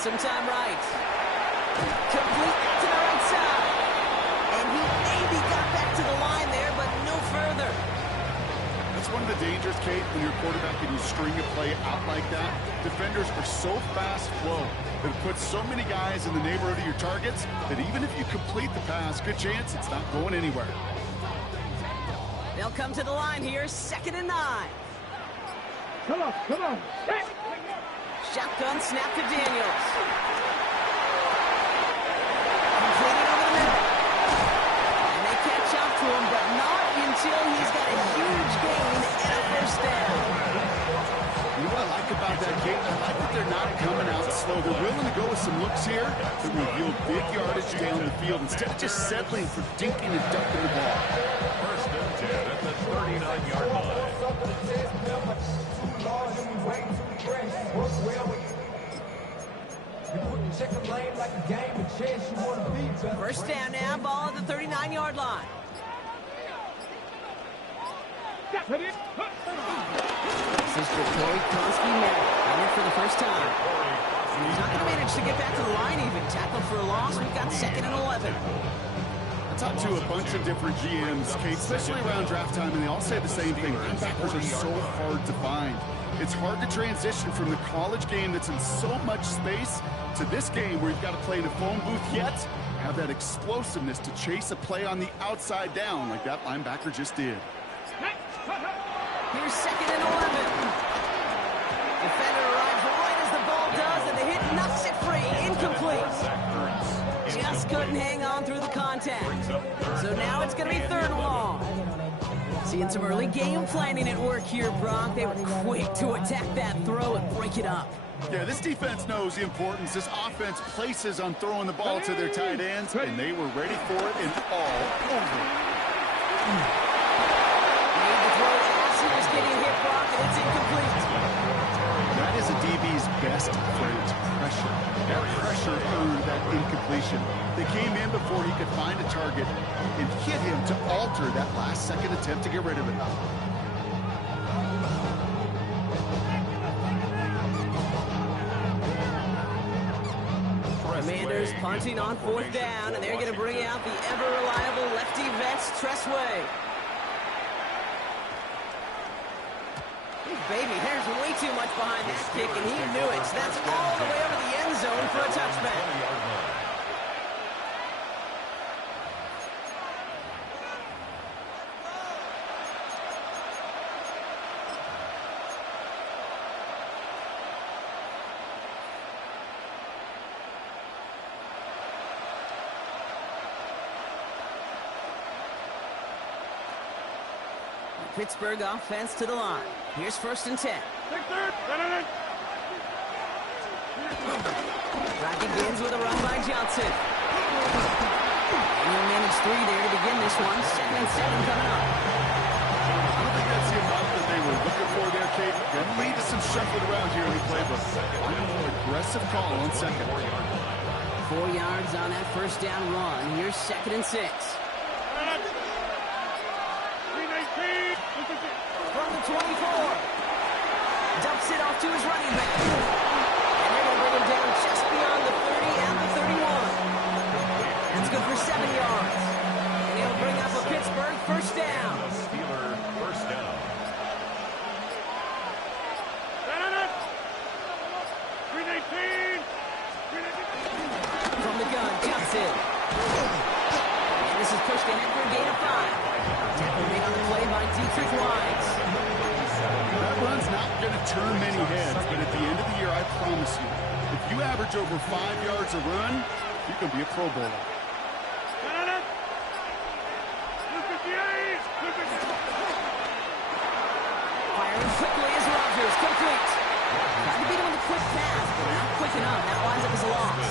some time right. Complete to the right side. And he maybe got back to the line there, but no further. That's one of the dangers, Kate, when your quarterback can string a play out like that. Defenders are so fast flow that it puts so many guys in the neighborhood of your targets that even if you complete the pass, good chance it's not going anywhere. They'll come to the line here, 2nd and 9. Come on, come on. Shotgun snap to Daniels. Completed over the middle. And they catch up to him, but not until he's got a huge gain and a first down. You know what I like about that, Kate? I like that they're not coming out slow. They're willing to go with some looks here that will yield big yardage down the field instead of just settling for dinking and ducking the ball. First and 10 at the 39-yard line. First down now, ball at the 39-yard line. This is Jacory Konski-Madden in it for the first time. And he's not going to manage to get back to the line even. Tackle for a loss. We've got 2nd and 11. I talked to a bunch of different GMs, Kate, especially around draft time, and they all say the same thing. Linebackers are so hard to find. It's hard to transition from the college game that's in so much space to this game where you've got to play in a phone booth yet have that explosiveness to chase a play on the outside down like that linebacker just did. Here's 2nd and 11. Defender arrives right as the ball does, and the hit knocks it free. Incomplete. Just couldn't hang on through the contact. So now it's going to be 3rd and long. Seeing some early game planning at work here, Brock. They were quick to attack that throw and break it up. Yeah, this defense knows the importance this offense places on throwing the ball to their tight ends, and they were ready for it and all over. Made the throw as he was getting hit, Brock, and it's incomplete. That is a DB's best friend, pressure. That pressure earned that incompletion. They came in before he could find a target and hit him to alter that last-second attempt to get rid of it. Commanders punting on 4th down, and they're going to bring out the ever-reliable lefty Vets Tressway. Baby, there's way too much behind that kick, and he knew it. So that's all the way over the end zone for a touchback. Pittsburgh offense to the line. Here's 1st and 10. Brock begins with a run by Johnson. And he'll manage 3 there to begin this one. 2nd and 7 coming up. I don't think that's the amount that they were looking for there, Kate. Going to lead to some shuffling around here in the playbook. I'm a more aggressive call on 2nd. 4 yards on that first down run. Here's 2nd and 6. From the 24. Dumps it off to his running back. And they're going to bring him down just beyond the 30 and the 31. That's good for 7 yards. And he'll bring up a Pittsburgh first down. Steeler first down. From the gun, Johnson. And this is pushed ahead for a gain of 5. Tackle made on the play by Dietrich Wise. That run's not going to turn many heads, but at the end of the year, I promise you, if you average over 5 yards a run, you're going to be a Pro Bowler. Firing quickly is Rodgers, complete. Tried to beat him with a quick pass, but not quick enough. That winds up as a loss.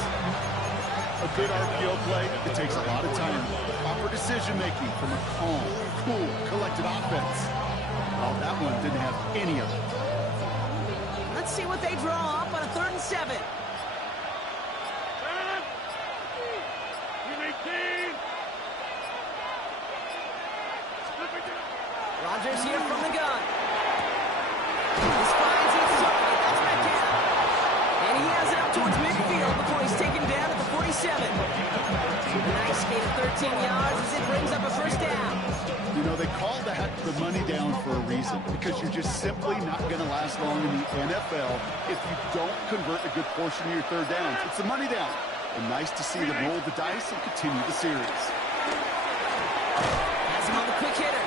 A good RPO play, it takes a lot of time. Proper decision-making from a calm, cool, collected offense. Well, that one didn't have any of it. Let's see what they draw up on a 3rd and 7. Rodgers here from the gun. This finds his target. That's back down. And he has it up towards midfield. he's taken down at the 47. A nice gain of 13 yards as it brings up a first down. You know, they call that the money down for a reason, because you're just simply not going to last long in the NFL if you don't convert a good portion of your third downs. It's the money down. And nice to see them roll the dice and continue the series. Has him on the quick hitter.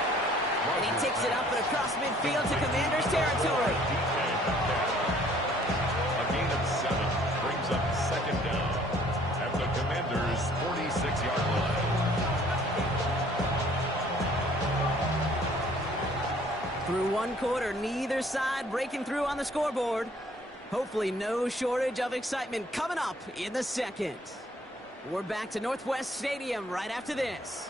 And he takes it up and across midfield to Commanders territory. A gain of 7 brings up second down at the Commanders' 46-yard line. Through one quarter, neither side breaking through on the scoreboard. Hopefully no shortage of excitement coming up in the second. We're back to Northwest Stadium right after this.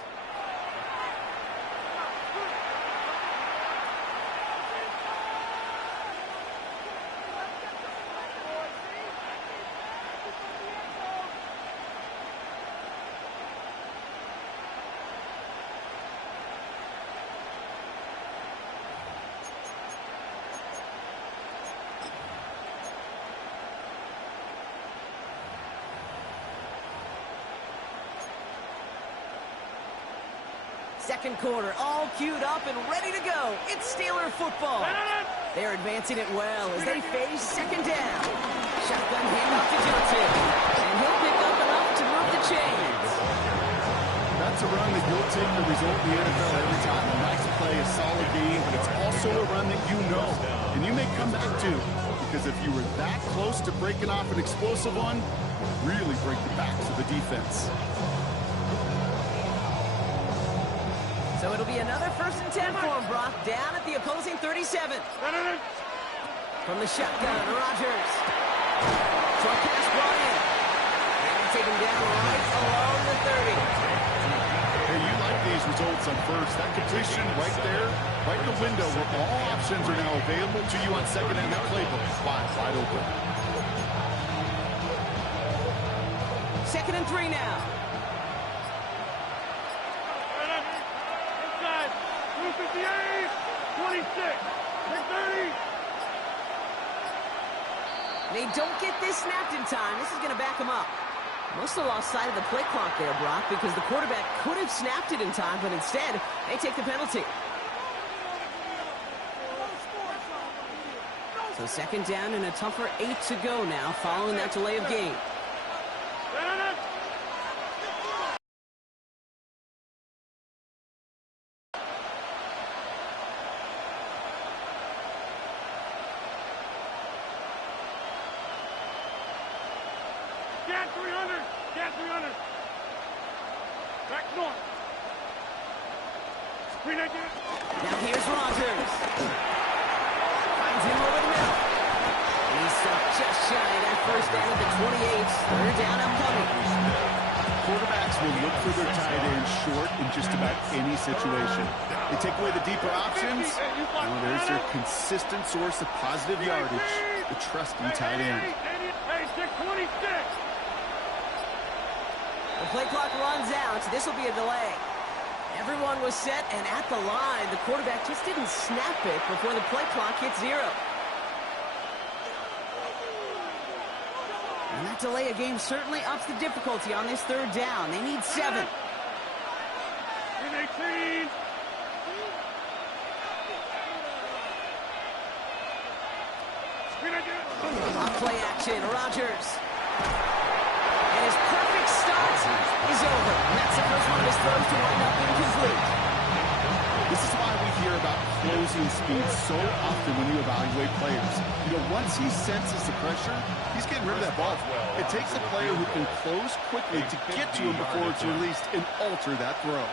Second quarter, all queued up and ready to go. It's Steeler football. They're advancing it well as they face second down. Shotgun handoff to Johnson. And he'll pick up enough to move the chains. That's a run that you'll take the result in the NFL every time. A nice play, a solid game, but it's also a run that you know. And you may come back to, because if you were that close to breaking off an explosive one, you really break the backs of the defense. So it'll be another 1st and 10 for him, Brock, down at the opposing 37. From the shotgun, Rodgers. Short pass brought in. And he'll take him down right along the 30. Hey, you like these results on first. That completion right there, right in the window where all options are now available to you on second and that playbook. Wide open. 2nd and 3 now. 58, 26, 30. They don't get this snapped in time. This is going to back them up. Must have lost sight of the play clock there, Brock, because the quarterback could have snapped it in time, but instead, they take the penalty. So 2nd down and a tougher 8 to go now following that delay of game. Get 300! Get 300! Back north! Screen again! Now here's Rodgers. Finds him over the middle. And he's stopped just shy of that first down at the 28. 3rd down upcoming. Quarterbacks will look for their tight end short in just about any situation. They take away the deeper options. Now there's their consistent source of positive yardage, the trusty tight end. Hey, 626! The play clock runs out. This will be a delay. Everyone was set and at the line. The quarterback just didn't snap it before the play clock hit 0. And that delay of game certainly ups the difficulty on this 3rd down. They need 7. 18! Screen again! Off play action, Rodgers. And his perfect start is over. And that's the first one of his throws to wind up incomplete. This is why we hear about closing speed so often when you evaluate players. You know, once he senses the pressure, he's getting rid of that ball. It takes a player who can close quickly to get to him before it's released and alter that throw.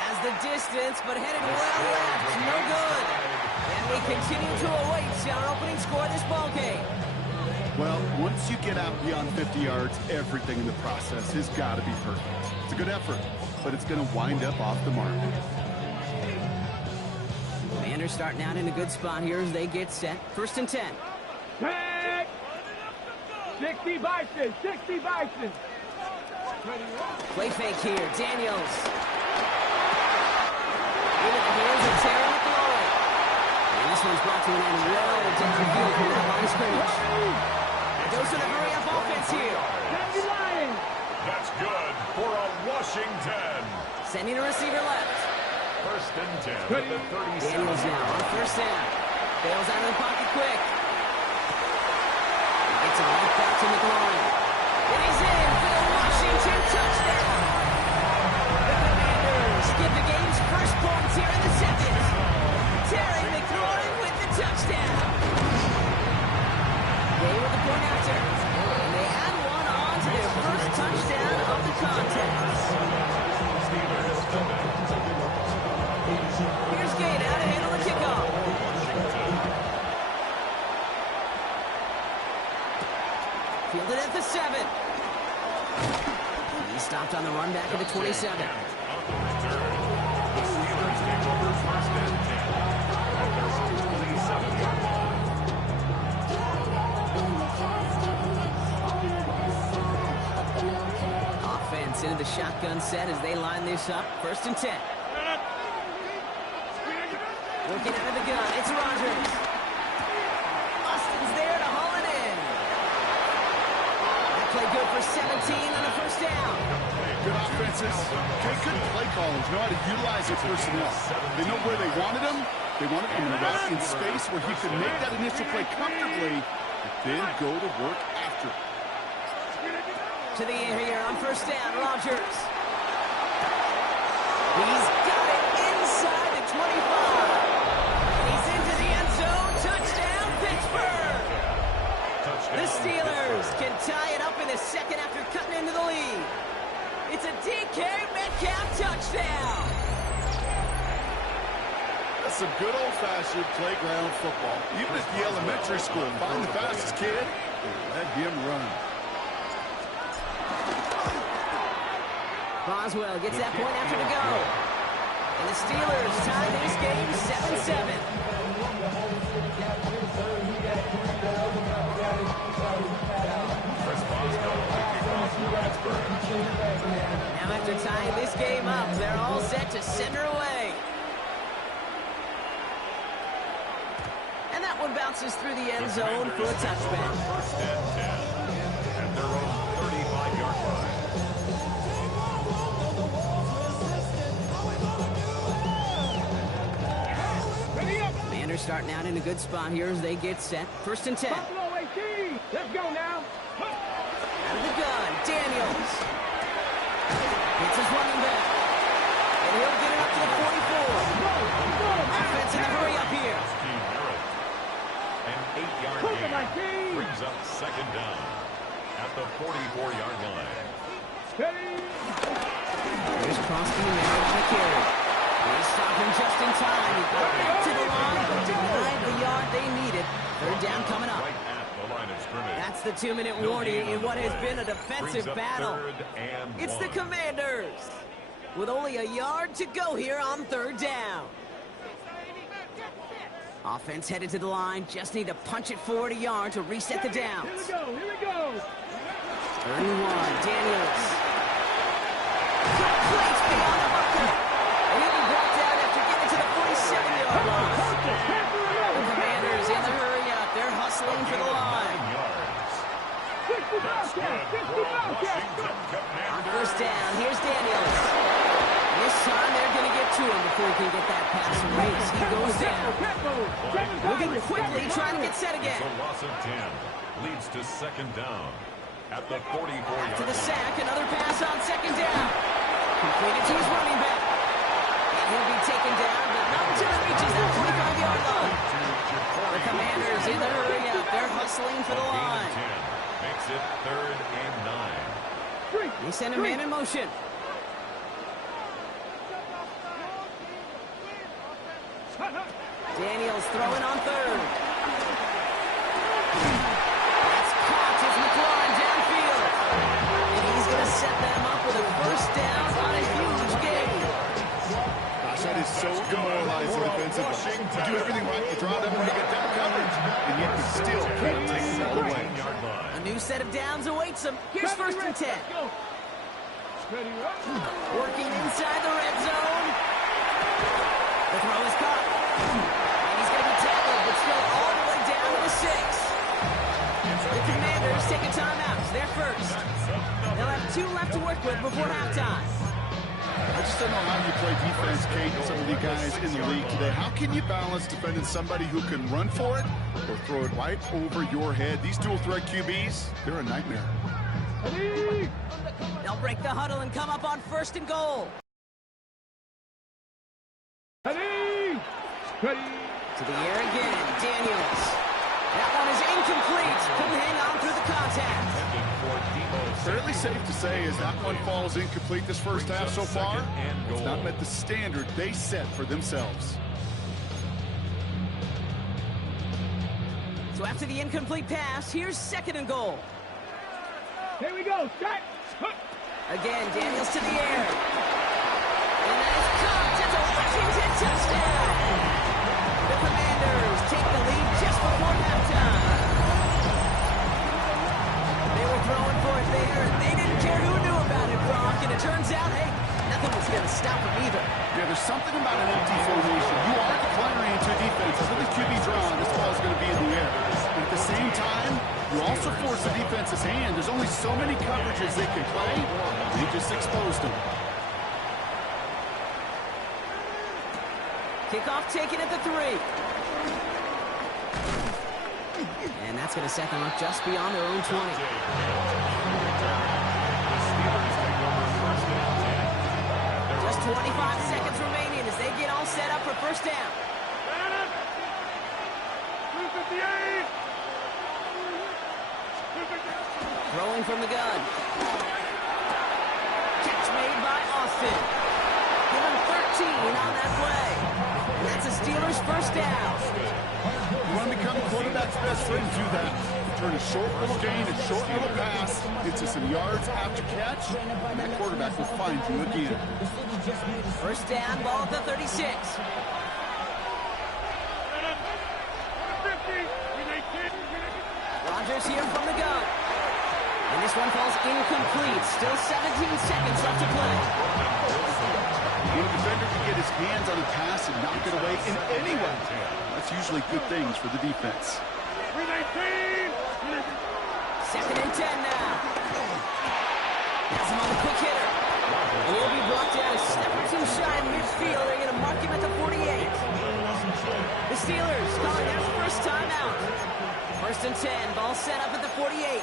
Has the distance, but headed well left. No good. And we continue to await our opening score of this ball game. Well, once you get out beyond 50 yards, everything in the process has got to be perfect. It's a good effort, but it's going to wind up off the mark. Commanders starting out in a good spot here as they get set. 1st and 10. Hey! 60 Bison! 60 Bison! Play fake here. Daniels. Into the hands of Terry McLaurin. And he's one's brought to an end well down the field from that line of scrimmage. Goes to the hurry-up offense here. That's good for a Washington. Sending a receiver left. First and 10 at the 37. Daniels now on first down. Bails out of the pocket quick. Gets it right back to McLaurin. And he's in for the Washington touchdown. The Commanders get the game's first points here in the second. Terry McLaurin with the touchdown. They with the point after. And they add one on to their first touchdown of the contest. Here's Gate out to handle the kickoff. Fielded at the 7. He stopped on the run back at the 27. On the return, the Steelers take over first and 10 at their own 27-yard line. Offense into the shotgun set as they line this up. First and 10. Working out of the gun. It's Rodgers. Austin's there to haul it in. That play good for 17 on the first down. Good offenses. Good play callers know how to utilize their personnel. They know where they wanted him. They wanted him in a route in space where he could make that initial play comfortably, but then go to work after. To the air here on first down, Rodgers. He's got it inside the 25. And he's into the end zone. Touchdown, Pittsburgh. The Steelers can tie it up in the second after cutting into the lead. It's a DK Metcalf touchdown. That's some good old-fashioned playground football. Even at the elementary school, find the fastest kid and let him run. Boswell gets that point after to go. And the Steelers tie this game 7-7. Chris Boswell kicking off for Pittsburgh. Now after tying this game up, they're all set to send her away. And that one bounces through the end zone for a touchback. First and 10 at their own 35-yard line. Commanders starting out in a good spot here as they get set. First and 10. Buffalo 18. Let's go now. Out of the gun, Daniels. It's his running back. And he'll get it up to the 44. Offense in the hurry up here. An 8-yard gain brings up second down at the 44-yard line. Here's Crosby and Merritt on the carry. They stop him just in time. He got back to the line, but denied the yard they needed. Third down coming up. Right at the line of scrimmage. That's the 2-minute warning in what has been a defensive battle. It's the Commanders with only a yard to go here on third down. Offense headed to the line. Just need to punch it forward a yard to reset the downs. Here we go. 31, Daniels. Good plays beyond the marker. And he'll be brought down after getting to the 47-yard line. The Commanders in the hurry up. They're hustling for the line. On first down, here's Daniels. This time they're going to get to him before he can get that pass race. He goes down. Moving quickly, trying to get set again. The loss of 10 leads to second down at the 44-yard line. After the sack, another pass on second down. Completed to his running back. And he'll be taken down, but not until he reaches that 45-yard line. The Commanders in the hurry up. They're hustling for the line. Makes it third and 9. They send a man in motion. Daniels throwing on third. That's caught as McLaurin downfield. And he's going to set them up with a first down on a huge gain. Gosh, that is so demoralizing defensively. You do everything right, you draw them, and you get down coverage, and yet you still can't take it all away. A new set of downs awaits him. Here's first and 10. Working inside the red zone. The throw is caught. And he's going to be tackled 2 left to work with before halftime. I just don't know how you play defense, Kate, with some of the guys in the league today. How can you balance defending somebody who can run for it or throw it right over your head? These dual threat QBs, they're a nightmare. They'll break the huddle and come up on 1st and goal. Ready. To the air again, Daniels. That one is incomplete. Couldn't hang on through the contact. Fairly safe to say as that one falls incomplete this first half so far, it's not met the standard they set for themselves. So after the incomplete pass, here's 2nd and goal. Here we go. Set. Again, Daniels to the air. And that is caught. It's a Washington touchdown. The Commanders take the lead just before halftime. They were throwing for it there, and they didn't care who knew about it, Brock. And it turns out, hey, nothing was going to stop them either. Yeah, there's something about an empty formation. You are declaring into defense. As the QB draw, this ball is going to be in the air. But at the same time, you also force the defense's hand. There's only so many coverages they can play. They just exposed them. Kickoff taken at the 3. And that's going to set them up just beyond their own 20. Just 25 seconds remaining as they get all set up for 1st down. Throwing from the gun. Catch made by Austin. Give him 13 on that play. And that's a Steelers 1st down. You want to become a quarterback's best friend, do that. Turn a short little gain, a short little pass into some yards after catch, and that quarterback will find you again. 1st down, ball at the 36. Rodgers here from the gun. And this one falls incomplete. Still 17 seconds left to play. When a defender can get his hands on the pass and knock it away in any way, that's usually good things for the defense. 2nd and 10 now. Has him on the quick hitter. And he'll be brought down a step or 2 shy of midfield. They're going to mark him at the 48. The Steelers calling their 1st timeout. 1st and 10. Ball set up at the 48.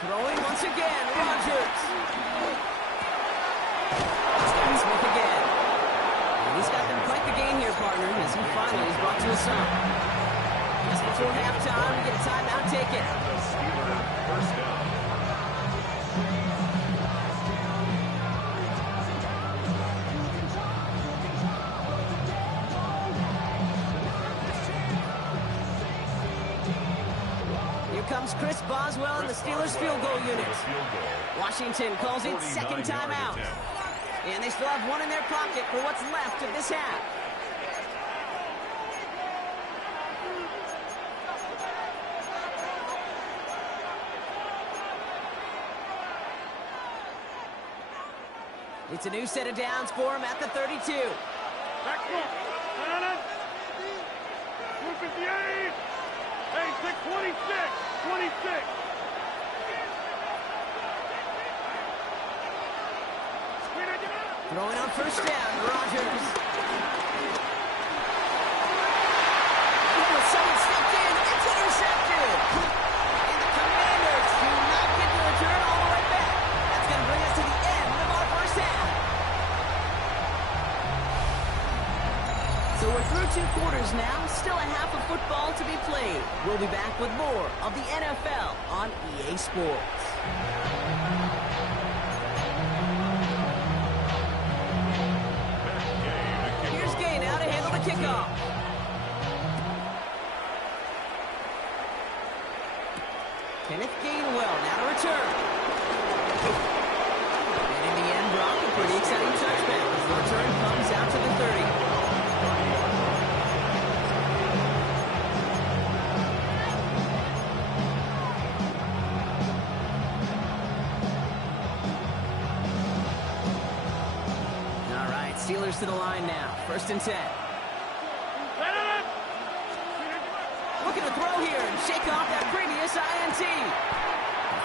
Throwing once again, Rodgers. Smith again. And he's got them quite the gain here, partner, as he finally is brought to a stop. Just before halftime, we get a timeout taken. Comes Chris Boswell and the Steelers field goal unit. Washington calls it 2nd timeout. And they still have one in their pocket for what's left of this half. It's a new set of downs for him at the 32. Back 258. Hey, 626. 26. Throwing on 1st down, Rodgers. Someone stepped in. It's intercepted. And the Commanders do not get the return all the way back. That's going to bring us to the end of our 1st half. So we're through 2 quarters now. Still a half of football to be played. We'll be back with more of the NFL on EA Sports. Here's Gay now to handle the kickoff. Kenneth Gainwell now to return. And in the end, Brock, a pretty exciting touchback as the return comes out to the 30. Steelers to the line now. 1st and 10. Looking to throw here and shake off that previous INT.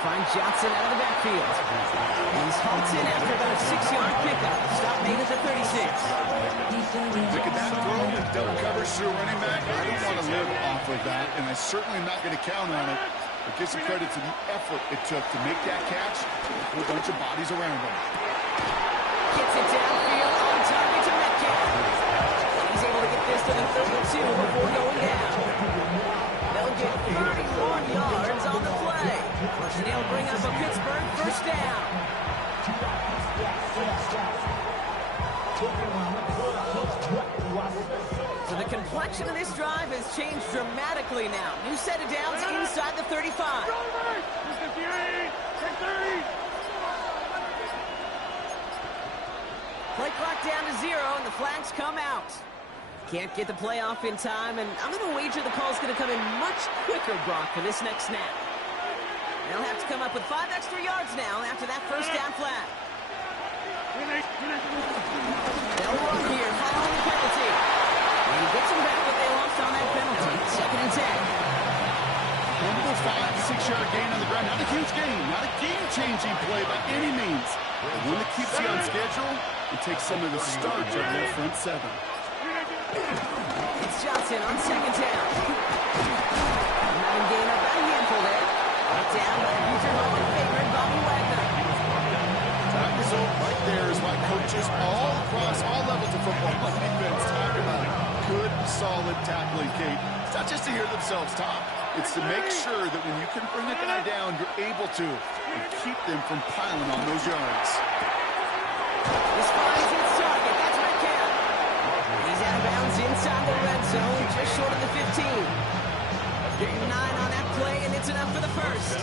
Find Johnson out of the backfield. He's halted after about a 6-yard pickup. Stop made at the 36. Look at that throw with double coverage to a running back. I don't want to live off of that, and I certainly am not going to count on it. But give some credit to the effort it took to make that catch. A whole bunch of bodies around him. Gets it downfield on target to Metcalf. He's able to get this to the 32 before going down. They'll get 31 yards on the play. And he'll bring up a Pittsburgh 1st down. So the complexion of this drive has changed dramatically now. New set of downs inside the 35. Play clock down to 0, and the flags come out. Can't get the play off in time, and I'm going to wager the call's going to come in much quicker, Brock, for this next snap. They'll have to come up with 5 extra yards now after that 1st down flag. They'll run here following the penalty. And he gets them back what they lost on that penalty. 2nd and 10. Almost 5-6-yard gain on the ground. Not a huge gain. Not a game-changing play by any means. But one that keeps you on schedule and takes some of the starch out of their front 7. It's Johnson on 2nd down. Having gained up a handful there. Brought down by future Hall of Famer Bobby Wagner. That result right there is why coaches all across all levels of football and defense talk about it. Good, solid tackling, Kate. It's not just to hear themselves talk. It's to make sure that when you can bring a guy down, you're able to and keep them from piling on those yards. This finds its target. That's Metcalf. He's out of bounds inside the red zone, just short of the 15. Getting 9 on that play, and it's enough for the 1st.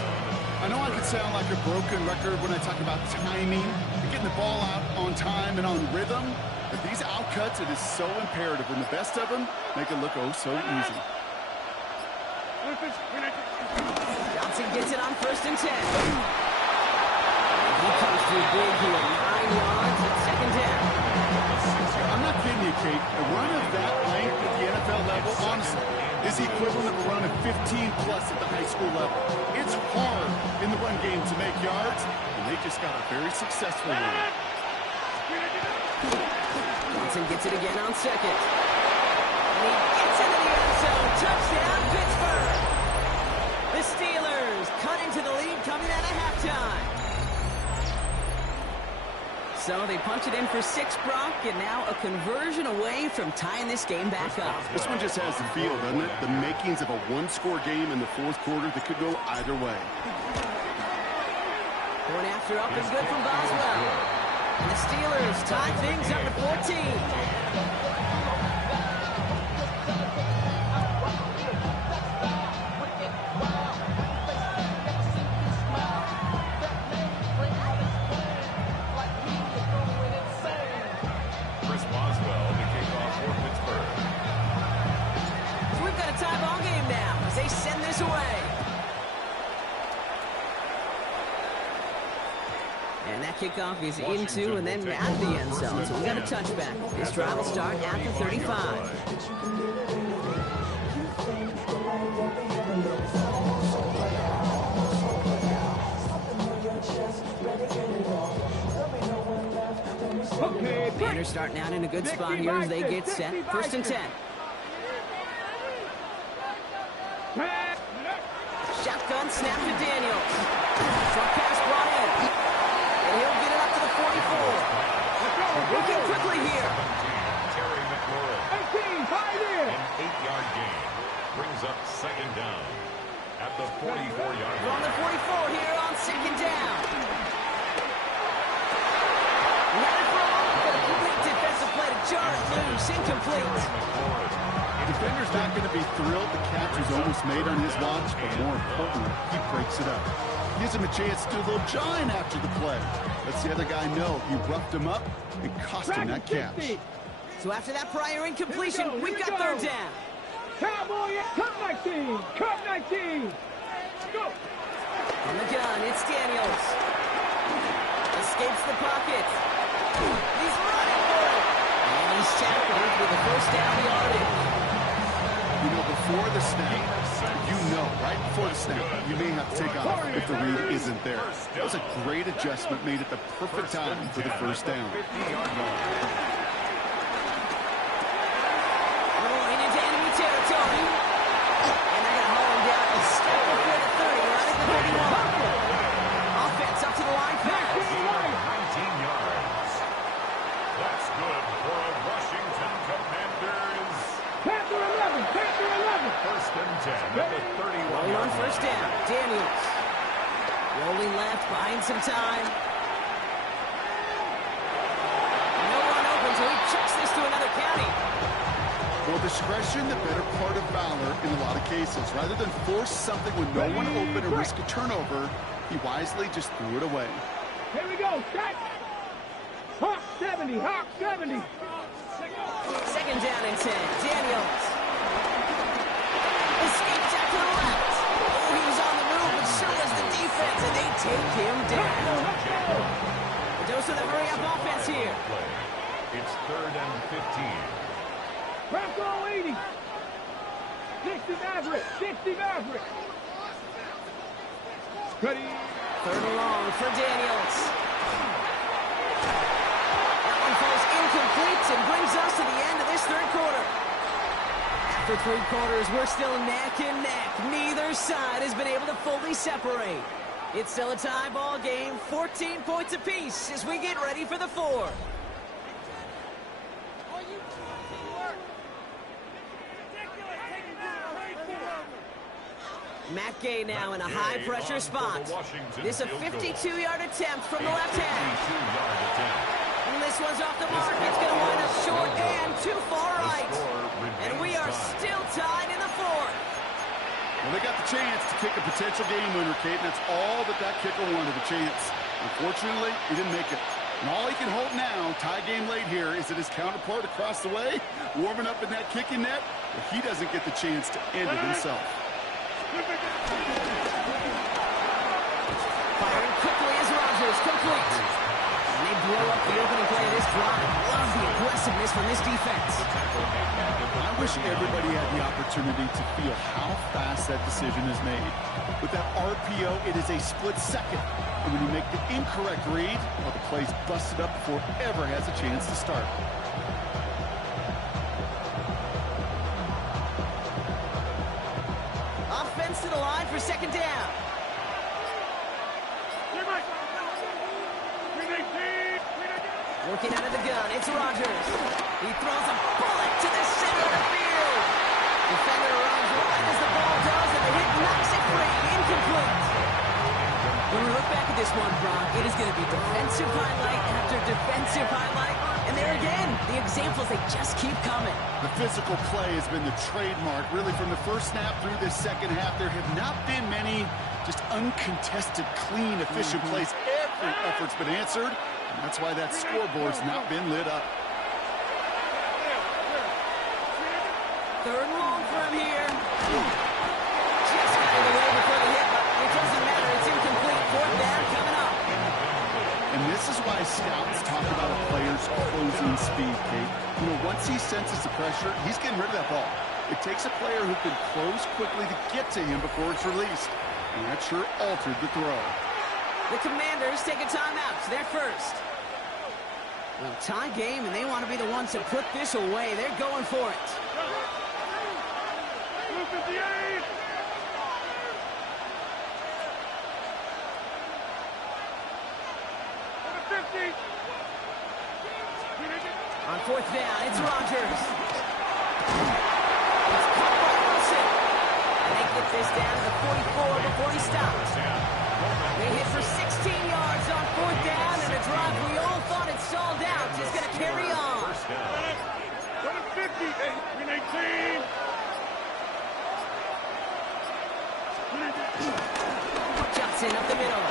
I know I could sound like a broken record when I talk about timing, getting the ball out on time and on rhythm, but these outcuts, it is so imperative, and the best of them make it look oh so easy. Johnson gets it on 1st and 10. He comes through big here, 9 yards at 2nd down. I'm not kidding you, Kate. A run of that length at the NFL level, honestly, is the equivalent of a run of 15-plus at the high school level. It's hard in the run game to make yards, and they just got a very successful one. Johnson gets it again on 2nd. And he gets into the end zone. Touchdown, Pittsburgh. The Steelers cut into the lead coming out of halftime. So they punch it in for 6, Brock, and now a conversion away from tying this game back up. This one just has the feel, doesn't it? The makings of a one-score game in the 4th quarter that could go either way. Going after up and good from Boswell. And the Steelers tie things up at 14. Kickoff is into and then at the end zone, so we got a touchback. This drive will start at the 35. Banners starting out in a good spot here as they get set. 1st and 10. Shotgun snap to Daniels. Short pass brought in. And he'll get it up to the 44. Working quickly here. Terry McLaurin. 18, tied in. An 8-yard gain brings up 2nd down at the 44-yard line. On the 44 here on 2nd down. Not it for a moment, but a great defensive play to jar it loose. Incomplete. The defender's not going to be thrilled the catch was almost made on his watch, but more importantly, he breaks it up. Gives him a chance to do a little jawing after the play. Lets the other guy know he roughed him up and cost him that catch. So after that prior incompletion, we've got 3rd down. Cowboy, cut 19, cut 19. Go. On the gun, it's Daniels. Escapes the pocket. He's running for it. first down yardage. You know, before the snap, right before the snap, you may have to take off if the read isn't there. That was a great adjustment made at the perfect time for the first down. Rolling into enemy territory. And they're going to hold him down and step before the 30, right at the 31. Offense up to the line fast. 19 yards. That's good for a Washington Commanders. Panther 11, Panther 11. First and 10 at the 31. Rolling on first down. Daniels. Rolling left, buying some time. No one open, so he chucks this to another county. Well, discretion, the better part of valor in a lot of cases. Rather than force something with no one open and risk a turnover, he wisely just threw it away. Here we go, shot. Hawk 70, Hawk 70. Second down and 10. Daniels. Escape jack to the left. Oh, he was on the move, but so was the defense, and they take him down. A dose of the hurry-up offense here. It's third and 15. Bronco 80. 60 Maverick, 60 Maverick. Ready. Third and long for Daniels. That one falls incomplete and brings us to the end of this third quarter. After 3 quarters, we're still neck and neck. Neither side has been able to fully separate. It's still a tie ball game, 14 points apiece as we get ready for the fourth. Matt Gay now in a high-pressure spot. This a 52-yard attempt from the left hand. And this one's off the mark. It's going to wind up short and too far right. And we are still tied in the fourth. Well, they got the chance to kick a potential game winner, Kate, and that's all that kicker wanted, a chance. Unfortunately, he didn't make it. And all he can hold now, tie game late here, is that his counterpart across the way, warming up in that kicking net, but he doesn't get the chance to end it himself. Firing quickly as Rodgers, complete. And they blow up the opening play of this drive. Love the aggressiveness from this defense. I wish everybody had the opportunity to feel how fast that decision is made. With that RPO, it is a split second. And when you make the incorrect read, well, the play's busted up before it ever has a chance to start. Offense to the line for second down. Working out of the gun, it's Rodgers. He throws a bullet to the center of the field. Defender runs right as the ball does, and the hit knocks it free. Incomplete. When we look back at this one, Brock, it is going to be defensive highlight after defensive highlight. And there again, the examples, they just keep coming. The physical play has been the trademark. Really, from the first snap through this second half, there have not been many just uncontested, clean, efficient plays. Every effort's been answered, and that's why that scoreboard's not been lit up. Third and long for him here. Just got it away before the hit, but it doesn't matter. It's incomplete. Fourth down coming up. And this is why scouts talk about a player's closing speed, Kate. You know, once he senses the pressure, he's getting rid of that ball. It takes a player who can close quickly to get to him before it's released. And that sure altered the throw. The Commanders take a timeout. They're first. Well, tie game, and they want to be the ones to put this away. They're going for it. On fourth down, it's Rodgers. It's caught by Wilson. And they get this down to the 44 before he stops. They hit for 16 yards on fourth down, and a drive we all thought it stalled out is going to carry on. Johnson up the middle.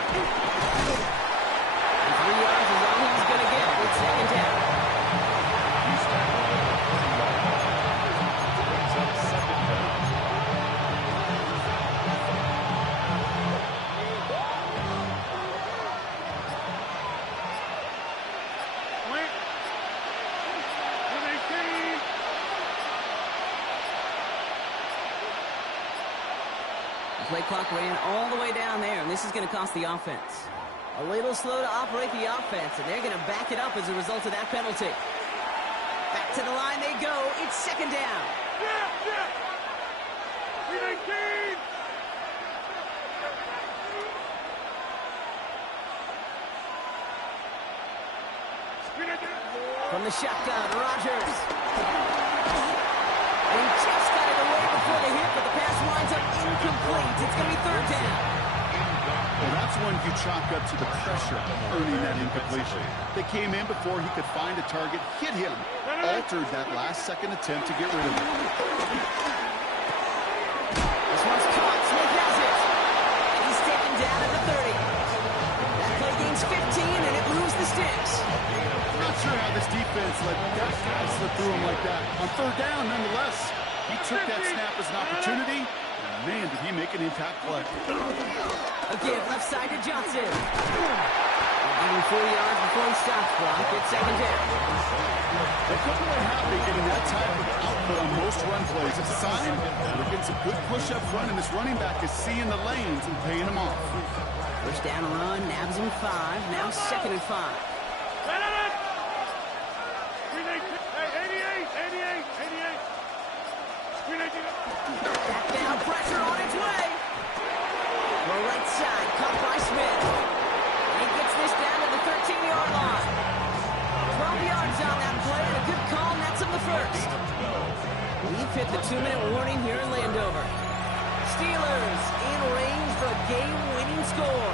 And 3 yards is all he's going to get. It's second down. play clock ran all the way down there, and this is going to cost the offense. A little slow to operate the offense, and they're going to back it up as a result of that penalty. Back to the line they go. It's second down. From the shotgun, Rodgers. And he just got it away before the hit, but the pass winds up incomplete. It's going to be third down. Well, that's one you chalk up to the pressure earning that incompletion. They came in before he could find a target, hit him, altered that last-second attempt to get rid of it. This one's caught. Smith has it. And he's taken down at the 30. That play gains 15, and it moves the sticks. Not sure how this defense let that guy slip through him like that. On third down, nonetheless, he took that snap as an opportunity. Man, did he make an impact play. Again, left side to Johnson. Gaining 4 yards before he stops. Brock at second down. They couldn't let happy getting that type of output on most run plays. It's a sign they're getting some good push up front, and this running back is seeing the lanes and paying them off. First down run, nabs him 5. Now second and 5. Back down, pressure on its way. The right side, caught by Smith. And he gets this down to the 13-yard line. 12 yards on that play, and a good call nets him the first. We've hit the 2-minute warning here in Landover. Steelers in range for a game-winning score.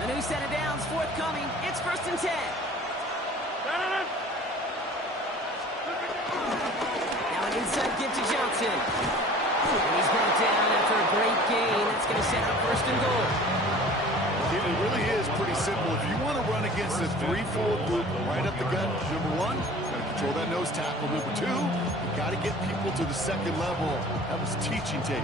A new set of downs forthcoming. It's first and 10. Now an inside give to Johnson. And he's brought down after a great gain. That's going to set up first and goal. It really is pretty simple. If you want to run against a 3-4 group right up the gut, number one, got to control that nose tackle. Number two, you got to get people to the second level. That was teaching tape.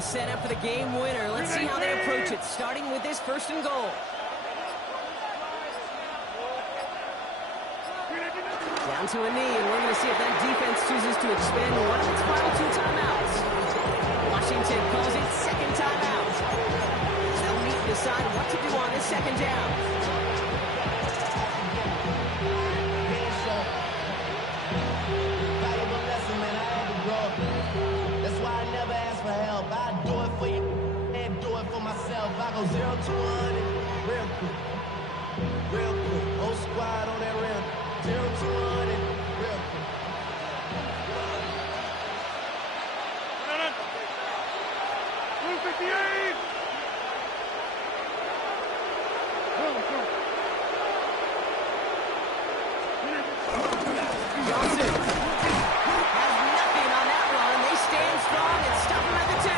Set up for the game winner. Let's see how they approach it, starting with this first and goal. Down to a knee, and we're going to see if that defense chooses to expend one of its final 2 timeouts. Washington calls it second timeout. They'll meet and decide what to do on this second down. I go 0 to 100 real quick, real quick. Whole squad on that rim. 0 to 100 real quick. Blue 58. Johnson has nothing on that run. They stand strong and stop him at the 2.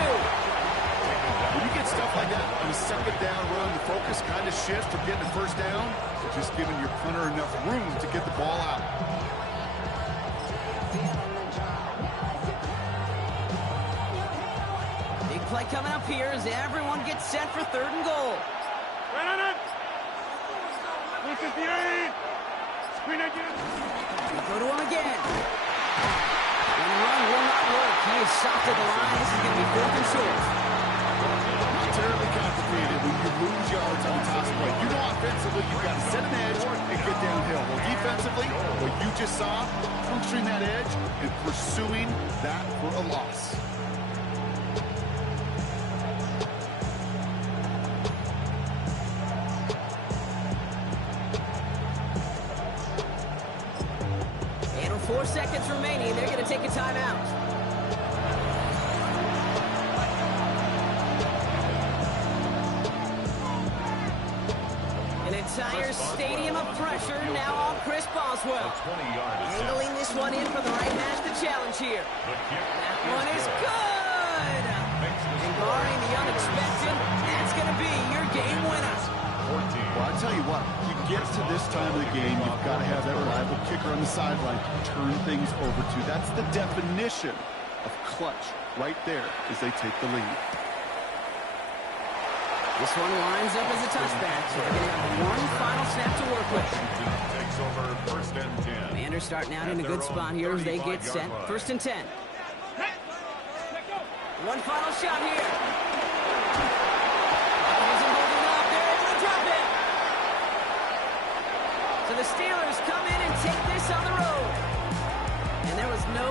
When you get stuff like that on a second down run, the focus kind of shifts from getting a first down to just giving your punter enough room to get the ball out. Big play coming up here as everyone gets set for third and goal. Right on it. 58. Screen again. Go to him again. And the run will not work. He is soft to the line. This is going to be fourth and short. Not terribly complicated when you lose yards on the toss play. You know offensively you've got to set an edge and get downhill. Well, defensively, what you just saw, puncturing that edge and pursuing that for a loss. And with 4 seconds remaining, they're going to take a timeout. Entire stadium of pressure now on Chris Boswell. Angling this one in for the right match to challenge here. That one is good. And barring the unexpected, that's going to be your game winner. Well, I tell you what, you get to this time of the game, you've got to have that kicker on the sideline turn things over to. That's the definition of clutch right there as they take the lead. This one lines up as a touchback, so they're going to have one final snap to work with. Takes over first and 10. Commanders starting out in a good spot here as they get set. First and 10. One final shot here. Isn't holding up. They're able to drop it. So the Steelers come in and take this on the road. And there was no